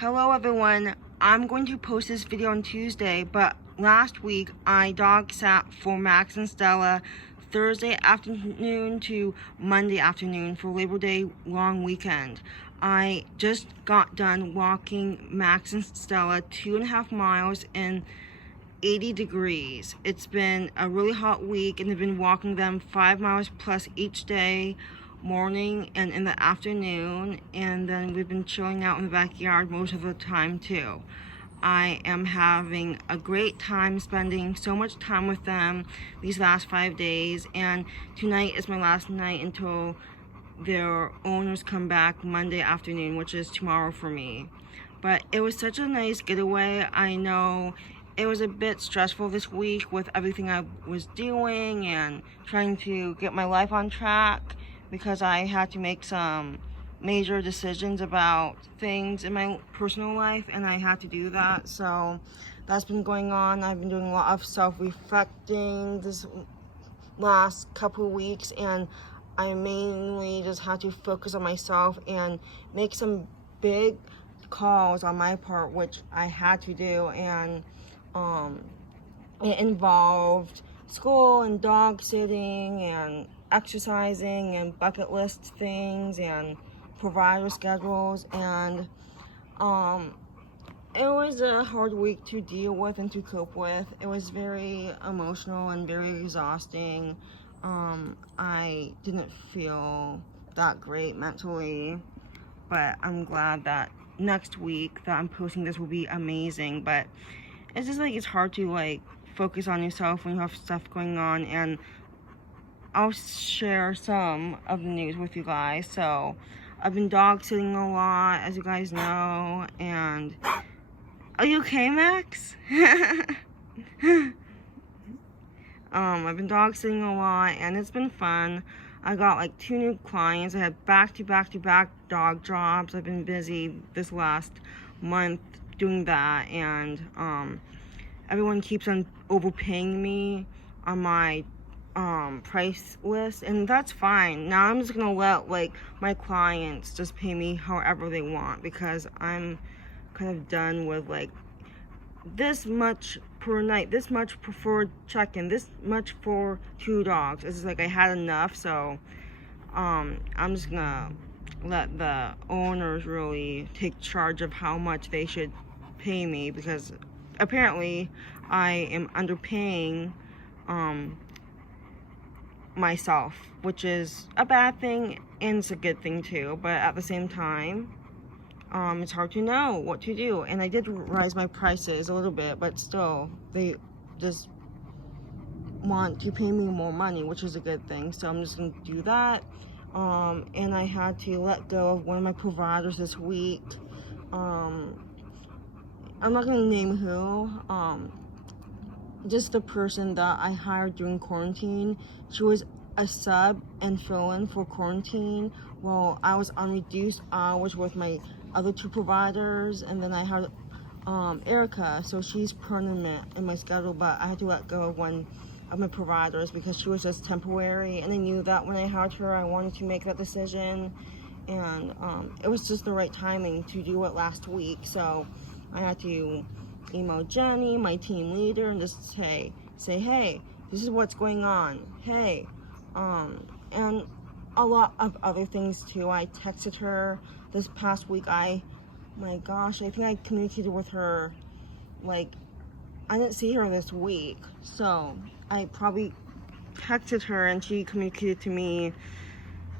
Hello everyone, I'm going to post this video on Tuesday, but last week I dog sat for Max and Stella Thursday afternoon to Monday afternoon for Labor Day long weekend. I just got done walking Max and Stella 2.5 miles in 80 degrees. It's been a really hot week and I've been walking them 5 miles plus each day, morning and in the afternoon, and then we've been chilling out in the backyard most of the time too. I am having a great time spending so much time with them these last 5 days, and tonight is my last night until their owners come back Monday afternoon, which is tomorrow for me. But it was such a nice getaway. I know it was a bit stressful this week with everything I was doing and trying to get my life on track, because I had to make some major decisions about things in my personal life, and I had to do that. So that's been going on. I've been doing a lot of self-reflecting this last couple of weeks, and I mainly just had to focus on myself and make some big calls on my part, which I had to do, and it involved school and dog sitting and exercising and bucket list things and provider schedules, and it was a hard week to deal with and to cope with. It was very emotional and very exhausting. I didn't feel that great mentally, but I'm glad that next week that I'm posting this will be amazing. But it's just like, it's hard to focus on yourself when you have stuff going on, and I'll share some of the news with you guys. So I've been dog sitting a lot, as you guys know, and are you okay, Max? I've been dog sitting a lot and it's been fun. I got 2 new clients. I had back-to-back dog jobs. I've been busy this last month doing that, and everyone keeps on overpaying me on my price list, and that's fine. Now I'm just gonna let my clients just pay me however they want, because I'm kind of done with this much per night, this much for check-in, this much for 2 dogs. It's just I had enough. So I'm just gonna let the owners really take charge of how much they should pay me, because apparently I am underpaying myself, which is a bad thing and it's a good thing too. But at the same time, it's hard to know what to do, and I did raise my prices a little bit, but still they just want to pay me more money, which is a good thing. So I'm just gonna do that. And I had to let go of one of my providers this week. I'm not gonna name who. Just the person that I hired during quarantine. She was a sub and fill-in for quarantine while I was on reduced hours with my other 2 providers, and then I had Erica, so she's permanent in my schedule, but I had to let go of one of my providers because she was just temporary, and I knew that when I hired her I wanted to make that decision, and it was just the right timing to do it last week. So I had to email Jenny, my team leader, and just say, hey, this is what's going on. Hey, and a lot of other things too. I texted her this past week. My gosh, I think I communicated with her, I didn't see her this week, so I probably texted her and she communicated to me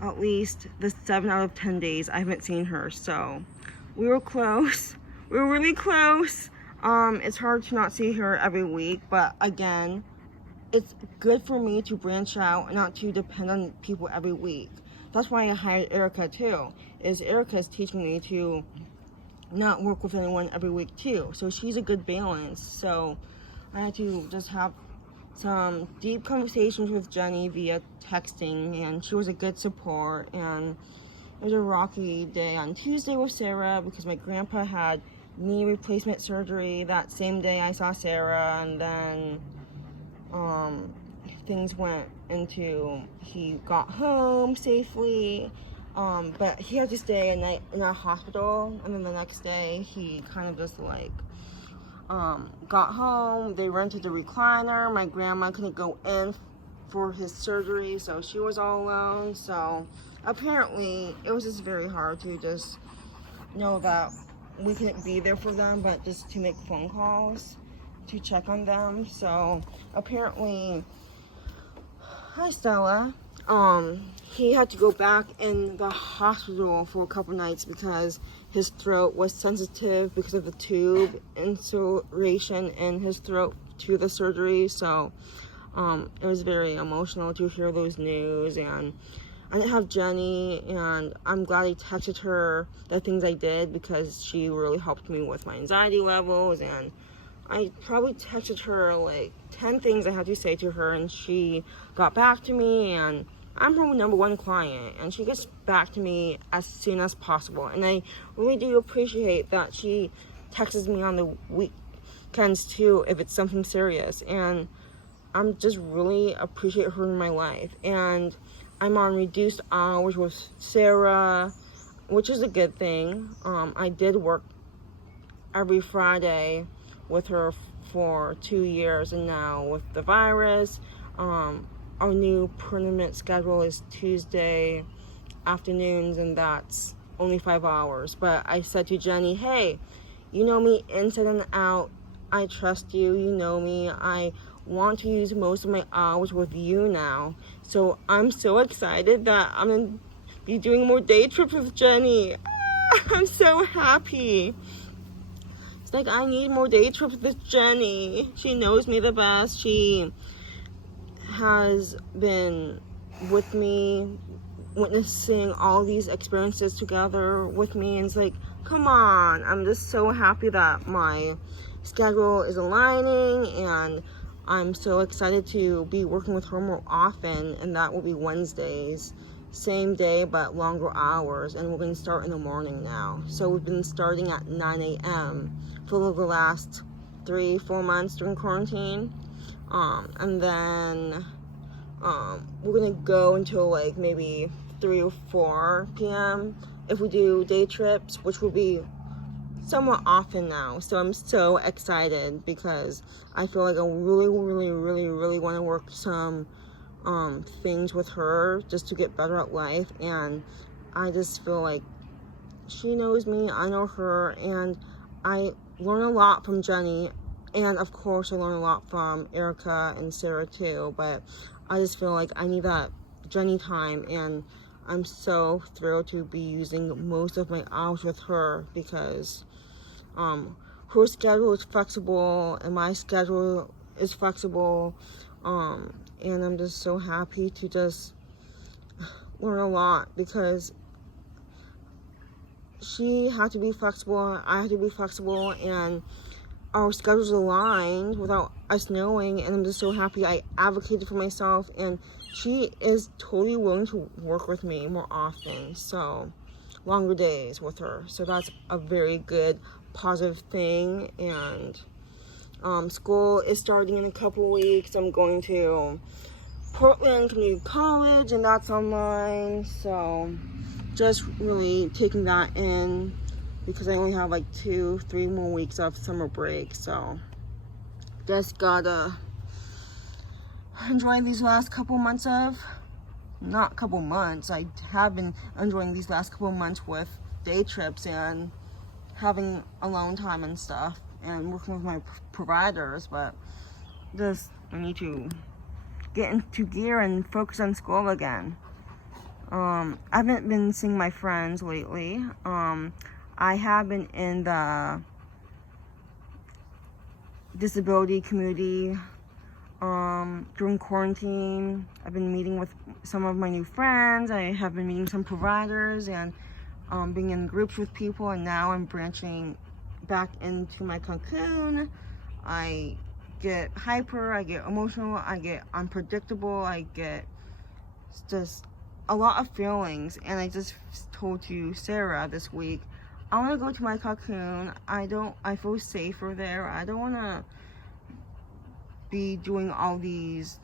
at least the 7 out of 10 days I haven't seen her. So we were close. We were really close. It's hard to not see her every week, but again, it's good for me to branch out and not to depend on people every week. That's why I hired Erica too, Erica is teaching me to not work with anyone every week too. So she's a good balance. So I had to just have some deep conversations with Jenny via texting, and she was a good support. And it was a rocky day on Tuesday with Sarah because my grandpa had knee replacement surgery that same day I saw Sarah, and then things went into, he got home safely, But he had to stay a night in our hospital, and then the next day he kind of just like got home. They rented a recliner. My grandma couldn't go in for his surgery, so she was all alone. So apparently it was just very hard to just know that we couldn't be there for them, but just to make phone calls to check on them. So apparently, hi Stella, he had to go back in the hospital for a couple nights because his throat was sensitive because of the tube insertion in his throat to the surgery. So it was very emotional to hear those news, and I didn't have Jenny, and I'm glad I texted her the things I did because she really helped me with my anxiety levels. And I probably texted her like 10 things I had to say to her, and she got back to me, and I'm her #1 client, and she gets back to me as soon as possible. And I really do appreciate that she texts me on the weekends too if it's something serious. And I'm just really appreciate her in my life. And I'm on reduced hours with Sarah, which is a good thing. I did work every Friday with her for 2 years, and now with the virus, our new permanent schedule is Tuesday afternoons, and that's only 5 hours. But I said to Jenny, hey, you know me inside and out. I trust you. You know me. I want to use most of my hours with you now. So I'm so excited that I'm going to be doing more day trips with Jenny. I'm so happy. It's like I need more day trips with Jenny. She knows me the best. She has been with me, witnessing all these experiences together with me, and it's like, come on. I'm just so happy that my schedule is aligning, and I'm so excited to be working with her more often, and that will be Wednesdays, same day but longer hours, and we're going to start in the morning now. So we've been starting at 9 a.m. for the last 3-4 months during quarantine, and then we're gonna go until like maybe 3 or 4 p.m. if we do day trips, which will be somewhat often now. So I'm so excited because I feel like I really want to work some things with her just to get better at life. And I just feel like she knows me, I know her, and I learn a lot from Jenny, and of course I learn a lot from Erica and Sarah too. But I just feel like I need that Jenny time, and I'm so thrilled to be using most of my hours with her because her schedule is flexible and my schedule is flexible, and I'm just so happy to just learn a lot because she had to be flexible, I had to be flexible, and our schedules aligned without us knowing. And I'm just so happy I advocated for myself, and she is totally willing to work with me more often, so longer days with her. So that's a very good positive thing. And school is starting in a couple weeks. I'm going to Portland Community College, and that's online, so just really taking that in because I only have like 2-3 more weeks of summer break. So just gotta enjoy these last couple months of, not couple months, I have been enjoying these last couple months with day trips and having alone time and stuff and working with my providers. But just I need to get into gear and focus on school again. I haven't been seeing my friends lately. I have been in the disability community during quarantine. I've been meeting with some of my new friends. I have been meeting some providers and being in groups with people, and now I'm branching back into my cocoon. I get hyper, I get emotional, I get unpredictable, I get just a lot of feelings. And I just told you Sarah this week, I want to go to my cocoon. I feel safer there. I don't want to be doing all these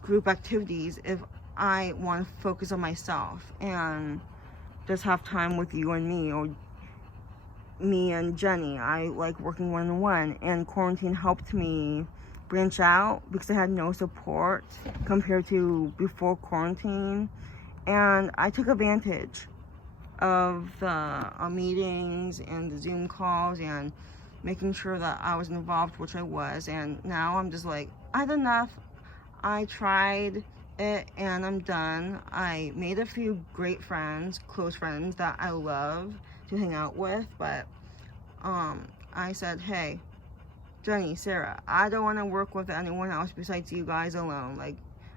group activities if I want to focus on myself. And just have time with you and me, or me and Jenny. I like working one-on-one, and quarantine helped me branch out because I had no support compared to before quarantine. And I took advantage of the meetings and the Zoom calls and making sure that I was involved, which I was. And now I'm just like, I had enough. I tried it and I'm done. I made a few great friends, close friends that I love to hang out with, but I said, hey, Jenny, Sarah, I don't want to work with anyone else besides you guys alone. Like,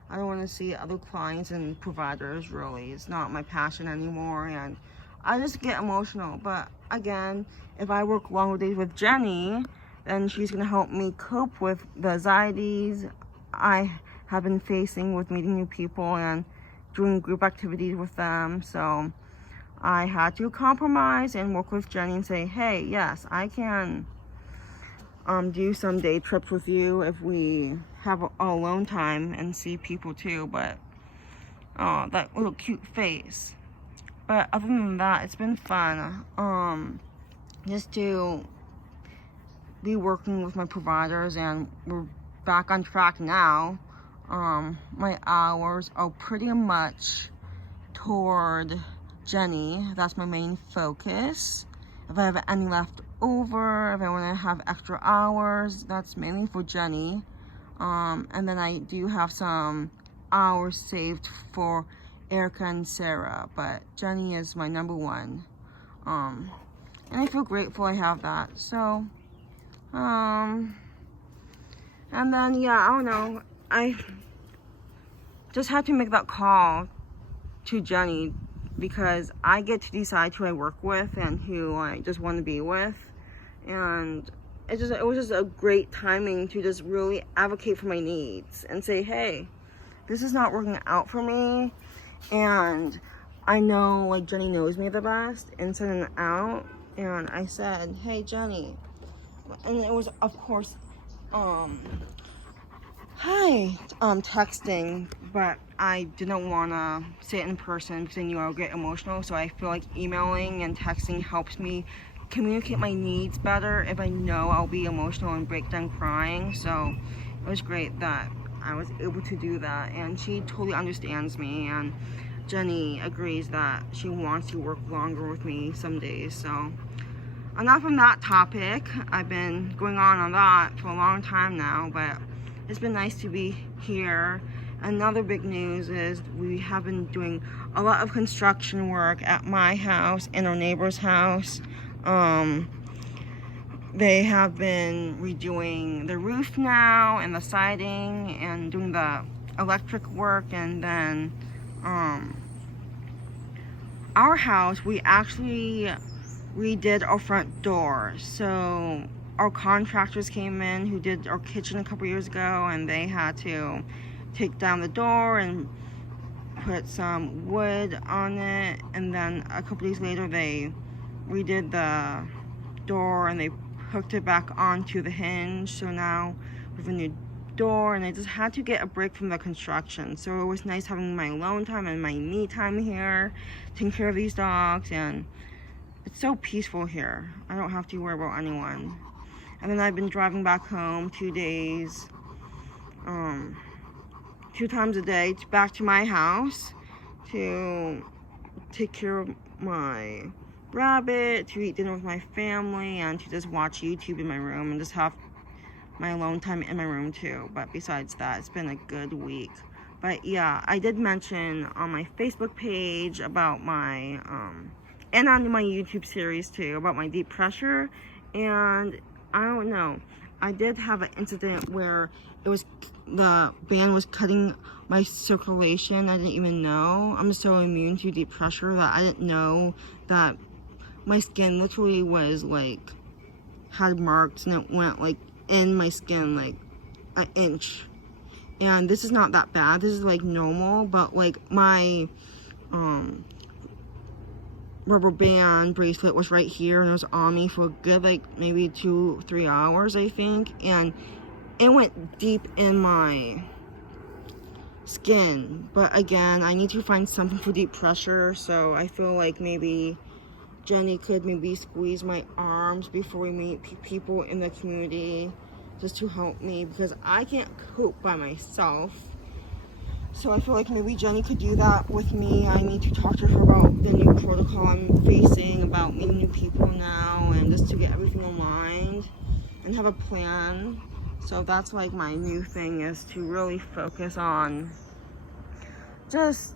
I don't want to see other clients and providers, really. It's not my passion anymore, and I just get emotional. But again, if I work longer days with Jenny, then she's going to help me cope with the anxieties I have been facing with meeting new people and doing group activities with them. So I had to compromise and work with Jenny and say, hey, yes, I can do some day trips with you if we have alone time and see people too. But oh, that little cute face. But other than that, it's been fun just to be working with my providers, and we're back on track now. My hours are pretty much toward Jenny. That's my main focus. If I have any left over, if I want to have extra hours, that's mainly for Jenny. And then I do have some hours saved for Erica and Sarah, but Jenny is my number one. And I feel grateful I have that. So, and then, yeah, I don't know. I just had to make that call to Jenny because I get to decide who I work with and who I just want to be with. And it was just a great timing to just really advocate for my needs and say, hey, this is not working out for me. And I know, like, Jenny knows me the best, and sending it out. And I said, hey, Jenny. And it was, of course, texting, but I didn't want to say it in person because I knew I would get emotional. So I feel like emailing and texting helps me communicate my needs better if I know I'll be emotional and break down crying. So it was great that I was able to do that, and she totally understands me, and Jenny agrees that she wants to work longer with me some days. So enough on that topic. I've been going on that for a long time now, but it's been nice to be here. Another big news is we have been doing a lot of construction work at my house and our neighbor's house. They have been redoing the roof now and the siding and doing the electric work. And then our house, we actually redid our front door. So our contractors came in who did our kitchen a couple years ago, and they had to take down the door and put some wood on it. And then a couple days later, they redid the door and they hooked it back onto the hinge. So now we have a new door, and I just had to get a break from the construction. So it was nice having my alone time and my me time here, taking care of these dogs, and it's so peaceful here. I don't have to worry about anyone. And then I've been driving back home 2 days, 2 times a day back to my house to take care of my rabbit, to eat dinner with my family, and to just watch YouTube in my room and just have my alone time in my room too. But besides that, it's been a good week. But yeah, I did mention on my Facebook page about my and on my YouTube series too about my deep pressure. And I don't know, I did have an incident where it was, the band was cutting my circulation. I didn't even know. I'm so immune to deep pressure that I didn't know that my skin literally was like, had marks, and it went like in my skin like an inch. And this is not that bad. This is like normal, but like my rubber band bracelet was right here, and it was on me for a good like maybe 2-3 hours, I think, and it went deep in my skin. But again, I need to find something for deep pressure, so I feel like maybe Jenny could maybe squeeze my arms before we meet people in the community, just to help me, because I can't cope by myself. So I feel like maybe Jenny could do that with me. I need to talk to her about the new protocol I'm facing, about meeting new people now, and just to get everything aligned and have a plan. So that's like my new thing, is to really focus on just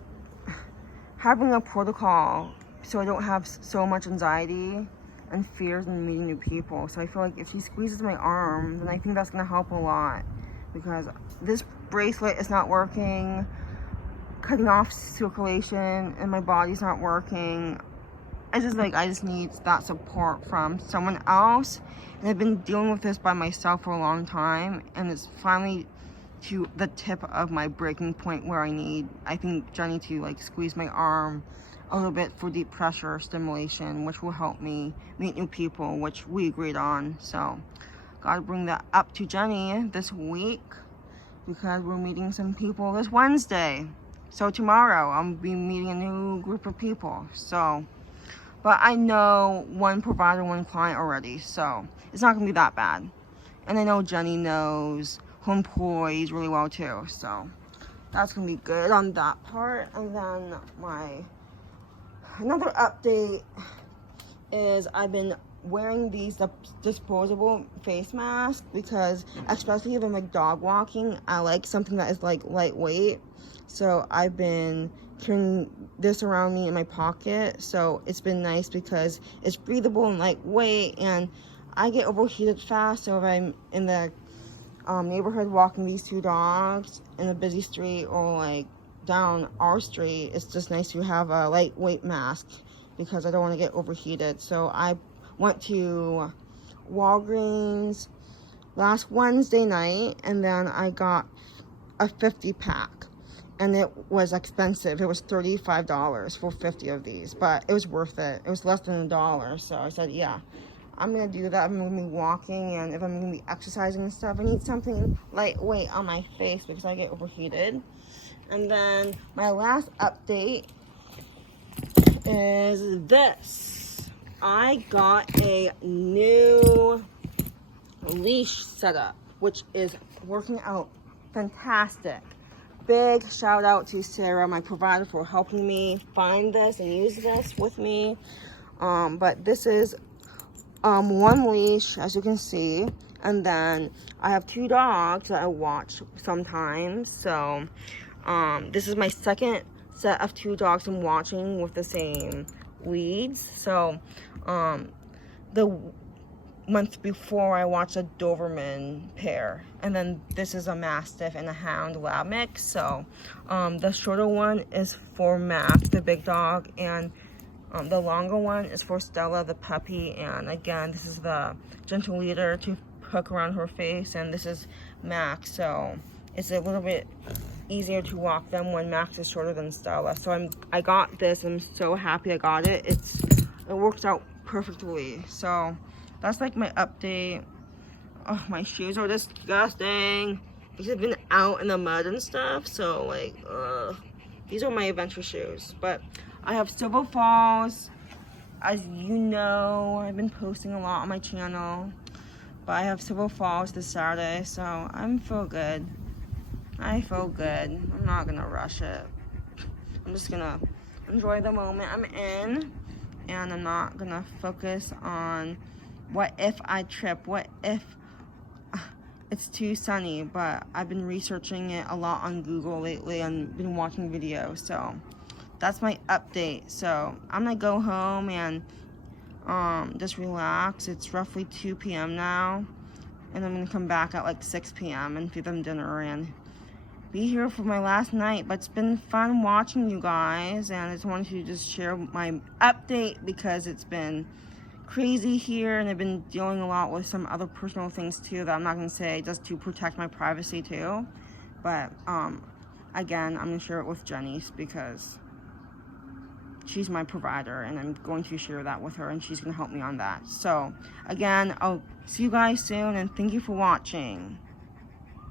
having a protocol so I don't have so much anxiety and fears in meeting new people. So I feel like if she squeezes my arm, then I think that's gonna help a lot, because this bracelet is not working, cutting off circulation, and my body's not working. I just need that support from someone else. And I've been dealing with this by myself for a long time, and it's finally to the tip of my breaking point where I think Jenny to like squeeze my arm a little bit for deep pressure stimulation, which will help me meet new people, which we agreed on. So gotta bring that up to Jenny this week, because we're meeting some people this Wednesday. So tomorrow I'll be meeting a new group of people. So, but I know one provider, one client already, so it's not gonna be that bad. And I know Jenny knows her employees really well too, so that's gonna be good on that part. And then another update is I've been wearing these disposable face masks, because especially if I'm like dog walking, I like something that is like lightweight. So I've been carrying this around me in my pocket, so it's been nice because it's breathable and lightweight. And I get overheated fast, so if I'm in the neighborhood walking these two dogs in a busy street, or like down our street, it's just nice to have a lightweight mask, because I don't want to get overheated. So I went to Walgreens last Wednesday night, and then I got a 50 pack, and it was expensive. It was $35 for 50 of these, but it was worth it. It was less than $1, so I said, yeah, I'm gonna do that. I'm gonna be walking, and if I'm gonna be exercising and stuff, I need something lightweight on my face because I get overheated. And then my last update is this. I got a new leash setup, which is working out fantastic. Big shout out to Sarah, my provider, for helping me find this and use this with me. But this is one leash, as you can see, and then I have two dogs that I watch sometimes. So this is my second set of two dogs I'm watching with the same leads. So the month before I watched a Doberman pair, and then this is a Mastiff and a Hound lab mix. So the shorter one is for Max, the big dog, and the longer one is for Stella, the puppy. And again, this is the gentle leader to hook around her face, and this is Max. So it's a little bit easier to walk them when Max is shorter than Stella. So I got this. I'm so happy I got it. It works out perfectly. So that's like my update. Oh, my shoes are disgusting because I've been out in the mud and stuff. So like, these are my adventure shoes. But I have Silver Falls. As you know, I've been posting a lot on my channel. But I have Silver Falls this Saturday, so I feel good. I feel good. I'm not gonna rush it. I'm just gonna enjoy the moment I'm in, and I'm not gonna focus on what if I trip, what if it's too sunny. But I've been researching it a lot on Google lately and been watching videos. So that's my update. So I'm gonna go home and just relax. It's roughly 2 p.m. now, and I'm gonna come back at like 6 p.m. and feed them dinner and be here for my last night. But it's been fun watching you guys, and I just wanted to just share my update because it's been crazy here, and I've been dealing a lot with some other personal things too that I'm not gonna say, just to protect my privacy too. But again, I'm gonna share it with Jenny because she's my provider, and I'm going to share that with her, and she's gonna help me on that. So again, I'll see you guys soon, and thank you for watching.